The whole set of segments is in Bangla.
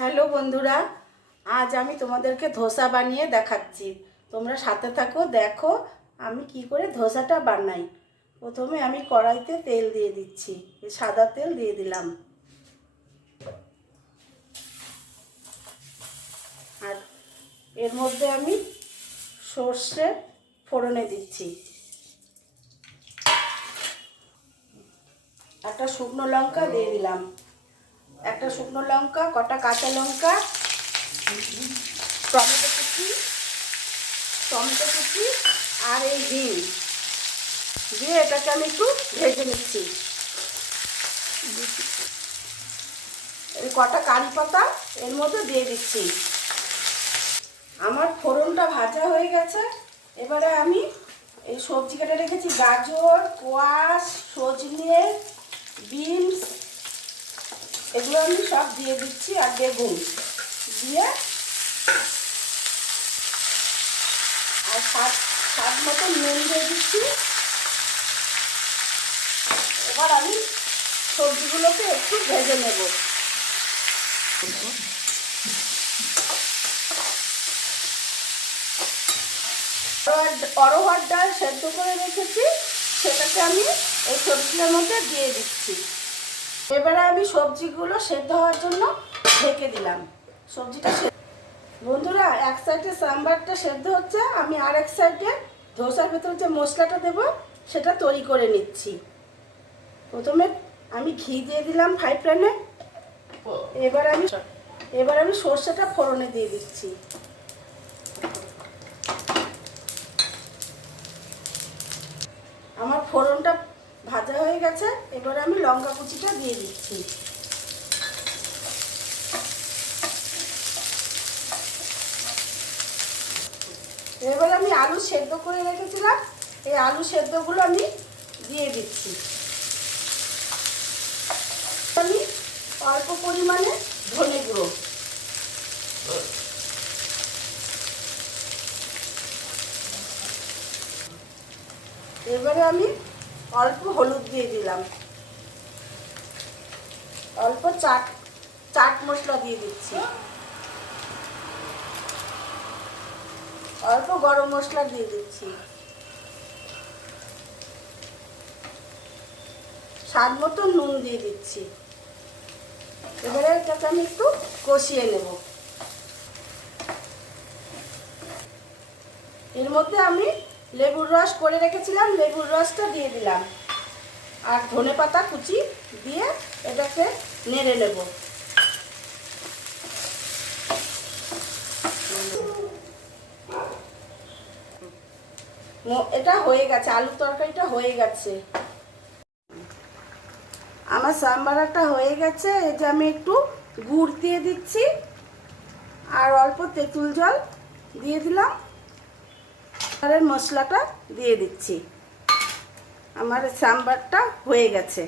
হ্যালো বন্ধুরা, আজ আমি তোমাদেরকে ধোসা বানিয়ে দেখাচ্ছি। তোমরা সাথে থাকো, দেখো আমি কি করে ধোসাটা বানাই। প্রথমে আমি কড়াইতে তেল দিয়ে দিচ্ছি, সাদা তেল দিয়ে দিলাম। আর এর মধ্যে আমি সর্ষে ফোড়নে দিচ্ছি, একটা শুকনো লঙ্কা দিয়ে দিলাম, একটা শুকনো লঙ্কা, কটা কাঁচা লঙ্কা, টমেটো কুচি আর এই হিং দিয়ে এটাকে আমি একটু ভেজে নিচ্ছি। এই কটা কারি পাতা এর মধ্যে দিয়ে দিচ্ছি। আমার ফোড়নটা ভাজা হয়ে গেছে। এবারে আমি এই সবজি কেটে রেখেছি, গাজর, কোয়াশ, সজনে, বিনস, এগুলো আমি সব দিয়ে দিচ্ছি। আর বেগুন দিয়ে আর স্বাদ মতো নুন দিয়ে দিচ্ছি। এবার আমি সবজিগুলোকে একটু ভেজে নেব। অরহর ডাল সেদ্ধ করে রেখেছি, সেটাকে আমি এই সবজির মধ্যে দিয়ে দিচ্ছি। এবারে আমি সবজিগুলো সেদ্ধ হওয়ার জন্য ঢেকে দিলাম। সবজিটা বন্ধুরা, এক সাইডে সাম্বারটা সেদ্ধ হচ্ছে, আমি আর এক সাইডে ধোসার ভেতরে যে মশলাটা দেব সেটা তৈরি করে নিচ্ছি। প্রথমে আমি ঘি দিয়ে দিলাম ফ্রাই প্যানে। এবার আমি সর্ষেটা ফোড়নে দিয়ে দিচ্ছি। আমার ফোড়নটা ভাজা হয়ে গেছে। এবার আমি লঙ্কা কুচিটা দিয়ে দিচ্ছি। এবার আমি আলু সেদ্ধ করে রেখেছিলাম, এই আলু সেদ্ধগুলো আমি দিয়ে দিচ্ছি। আমি অল্প পরিমাণে ধনে গুঁড়ো, এবারে আমি অল্প হলুদ দিয়ে দিলাম, অল্প চাট মশলা দিয়ে দিচ্ছি, অল্প গরম মশলা দিয়ে দিচ্ছি, স্বাদ মতো নুন দিয়ে দিচ্ছি। এবারে এটাকে আমি একটু কষিয়ে নেব। এর মধ্যে আমি লেবুর রস করে রেখেছিলাম, লেবুর রসটা দিয়ে দিলাম। আর ধনেপাতা কুচি দিয়ে এটাকে নেড়ে নেব। এটা হয়ে গেছে, আলুর তরকারিটা হয়ে গেছে। আমার সাম্বারটা হয়ে গেছে। এই যে আমি একটু গুড় দিয়ে দিচ্ছি আর অল্প তেঁতুল জল দিয়ে দিলাম। আর মশলাটা দিয়ে দিচ্ছি। আমার সাম্বারটা হয়ে গেছে।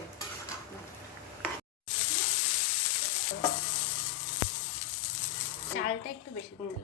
চালটা একটু বেশি দিলাম।